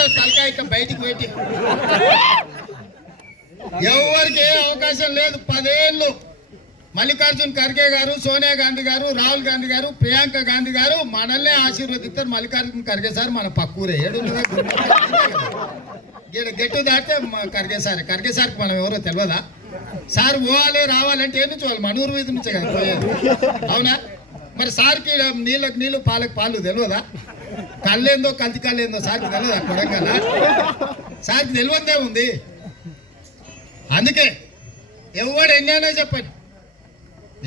చూస్తారు తలకాయ బయటికి పెట్టి. ఎవరికి ఏ అవకాశం లేదు. 10 ఏళ్ళు మల్లికార్జున్ ఖర్గే గారు, సోనియా గాంధీ గారు, రాహుల్ గాంధీ గారు, ప్రియాంక గాంధీ గారు మనల్నే ఆశీర్వదిస్తారు. మల్లికార్జున్ ఖర్గే సార్ మన పక్కూరే ఏడు గెట్టు దాటితే ఖర్గే సార్కి మనం ఎవరో తెలియదా? సార్ పోవాలి రావాలంటే ఏ నుంచి వాళ్ళు మనూరు వీధి నుంచే కదా పోయేది, అవునా? మరి సార్కి నీళ్ళకి నీళ్ళు పాలకు పాలు తెలియదా? కళ్ళేందో కల్తీ కళ్ళేందో సార్కి తెలియదా? కొడంగల్ సార్కి తెలియదే ఉంది. అందుకే ఎవడు ఎన్నైనా చెప్పండి,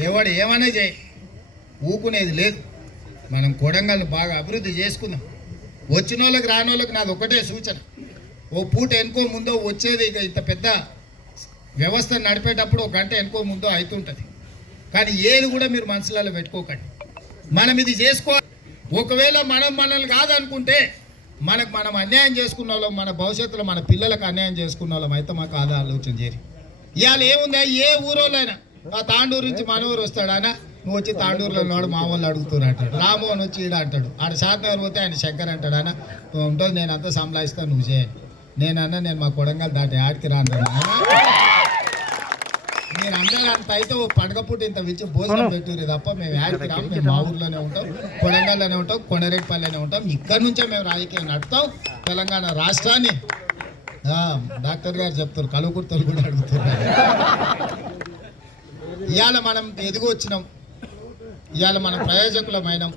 ఎవడు ఏమైనా చేయి, ఊకునేది లేదు. మనం కొడంగల్ని బాగా అభివృద్ధి చేసుకుందాం. వచ్చిన వాళ్ళకి రాని వాళ్ళకి నాది ఒకటే సూచన, ఓ పూట ఎనుకో ముందో వచ్చేది. ఇక ఇంత పెద్ద వ్యవస్థ నడిపేటప్పుడు ఒక గంట ఎనుకో ముందో అవుతుంటుంది. కానీ ఏది కూడా మీరు మనసులలో పెట్టుకోకండి. మనం ఇది చేసుకోవాలి. ఒకవేళ మనల్ని కాదనుకుంటే మనం అన్యాయం చేసుకున్న వాళ్ళం, మన భవిష్యత్తులో మన పిల్లలకు అన్యాయం చేసుకున్న వాళ్ళం అయితే మాకు ఆదా ఆలోచన చేరి. ఇవాళ ఏముందా, ఏ ఊరోళ్ళైనా ఆ తాండూరు నుంచి మన ఊరు వస్తాడానా, నువ్వు వచ్చి తాండూరులో ఉన్నాడు మా వాళ్ళు అడుగుతున్నారు అంటాడు. రామోహన్ వచ్చి ఈడ అంటాడు, ఆడ శాతనగర్ పోతే ఆయన శంకర్ అంటాడు. అన్న ఉంటుంది, నేను అంతా సంలాయిస్తాను, నువ్వు చేయాలి. నేను మా కొడంగల్ దాటి ఆడికి రాను. నేను అందరూ అంత అయితే ఓ పండగ పూట ఇంత విచ్చి భోజనం పెట్టారు తప్ప మేము యాడికి రాము. మేము మా ఊర్లోనే ఉంటాం, కొడంగల్లోనే ఉంటాం, కొండరేటిపల్లిలోనే ఉంటాం. ఇక్కడి నుంచే మేము రాజకీయం నడుపుతాం. తెలంగాణ రాష్ట్రాన్ని డాక్టర్ గారు చెప్తారు, కలుగుర్తలు కూడా అడుగుతున్నారు. ఇవాళ మనం ఎదిగి వచ్చినాం, ఇవాళ మనం ప్రయోజకులమైనాం.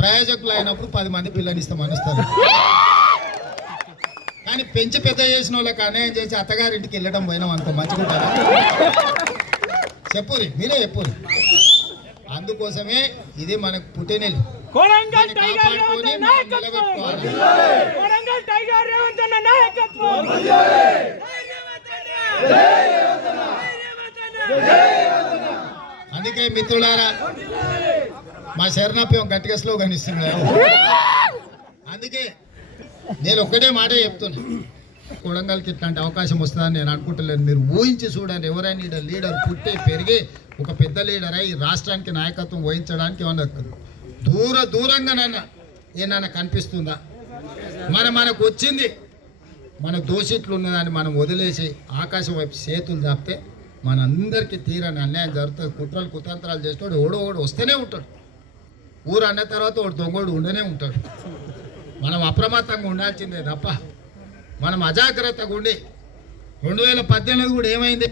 ప్రయోజకులు అయినప్పుడు 10 మంది పిల్లనిస్తాం అనుస్తారు. కానీ పెంచి పెద్ద చేసిన వాళ్ళకి అన్యాయం చేసి అత్తగారింటికి వెళ్ళడం పోయినాం అనుకో, మంచిగుంటారా? చెప్పురి, మీరే చెప్పురి. అందుకోసమే ఇది మనకు పుట్టినెల్లు. అందుకే మిత్రులారా, మా శరణాప్యం గట్టిగా స్లోగన్ ఇస్తున్నాడు. అందుకే నేను ఒక్కటే మాట చెప్తున్నా, కొడంగల్కి ఇట్లాంటి అవకాశం వస్తుందని నేను అనుకుంటలేను. మీరు ఊహించి చూడండి, ఎవరైనా లీడర్ పుట్టి పెరిగి ఒక పెద్ద లీడర్ అయి రాష్ట్రానికి నాయకత్వం వహించడానికి ఏమన్నా దూరంగానన్నా ఏమన్నా కనిపిస్తుందా? మనకు వచ్చింది, మన దోషిట్లు ఉన్నదాన్ని మనం వదిలేసి ఆకాశం వైపు చేతులు చాపితే మనందరికీ తీరని అన్యాయం జరుగుతుంది. కుట్రలు కుతంత్రాలు చేస్తాడు, ఓడోడు వస్తూనే ఉంటాడు. ఊరు అన్న తర్వాత వాడు దొంగోడు ఉండనే ఉంటాడు. మనం అప్రమత్తంగా ఉండాల్సిందే తప్ప మనం అజాగ్రత్తగా ఉండి 2018 కూడా ఏమైంది,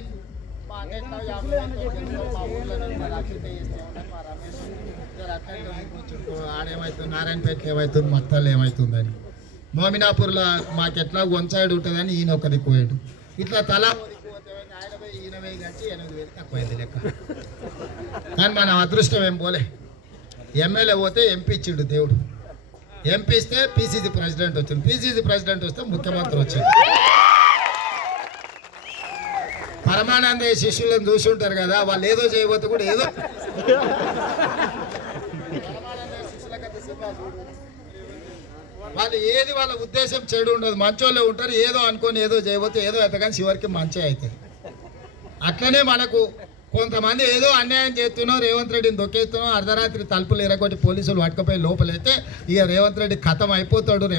ఆడేమవుతుంది, నారాయణపేటకి ఏమవుతుంది, మత్తాలు ఏమవుతుందని, మోమినాపూర్లో మాకెట్లా వన్ సైడ్ ఉంటుందని ఈయన ఒక దిక్కు పోయాడు. ఇట్లా తలా ఈయన 8,000 తక్కువైంది లెక్క. కానీ మనం అదృష్టం ఏం పోలే. ఎమ్మెల్యే పోతే ఎంపీ ఇచ్చిండు దేవుడు. ఎంపీ ఇస్తే పిసిసి ప్రెసిడెంట్ వచ్చింది, పిసిసి ప్రెసిడెంట్ వస్తే ముఖ్యమంత్రి వచ్చింది. పరమానంద శిష్యులను చూసి ఉంటారు కదా, వాళ్ళు ఏదో చేయబోతే కూడా ఏదో వాళ్ళు ఏది వాళ్ళ ఉద్దేశం చెడు ఉండదు, మంచోళ్ళే ఉంటారు. ఏదో అనుకొని ఏదో చేయబోతే ఏదో ఎత్తగాని చివరికి మంచి అవుతుంది. అట్లనే మనకు కొంతమంది ఏదో అన్యాయం చేస్తున్నాం, రేవంత్ రెడ్డిని దొక్కేస్తున్నాం, అర్ధరాత్రి తలుపులు ఎరగొట్టి పోలీసులు పట్టుకపోయి లోపలైతే ఇక రేవంత్ రెడ్డి ఖతం అయిపోతాడు.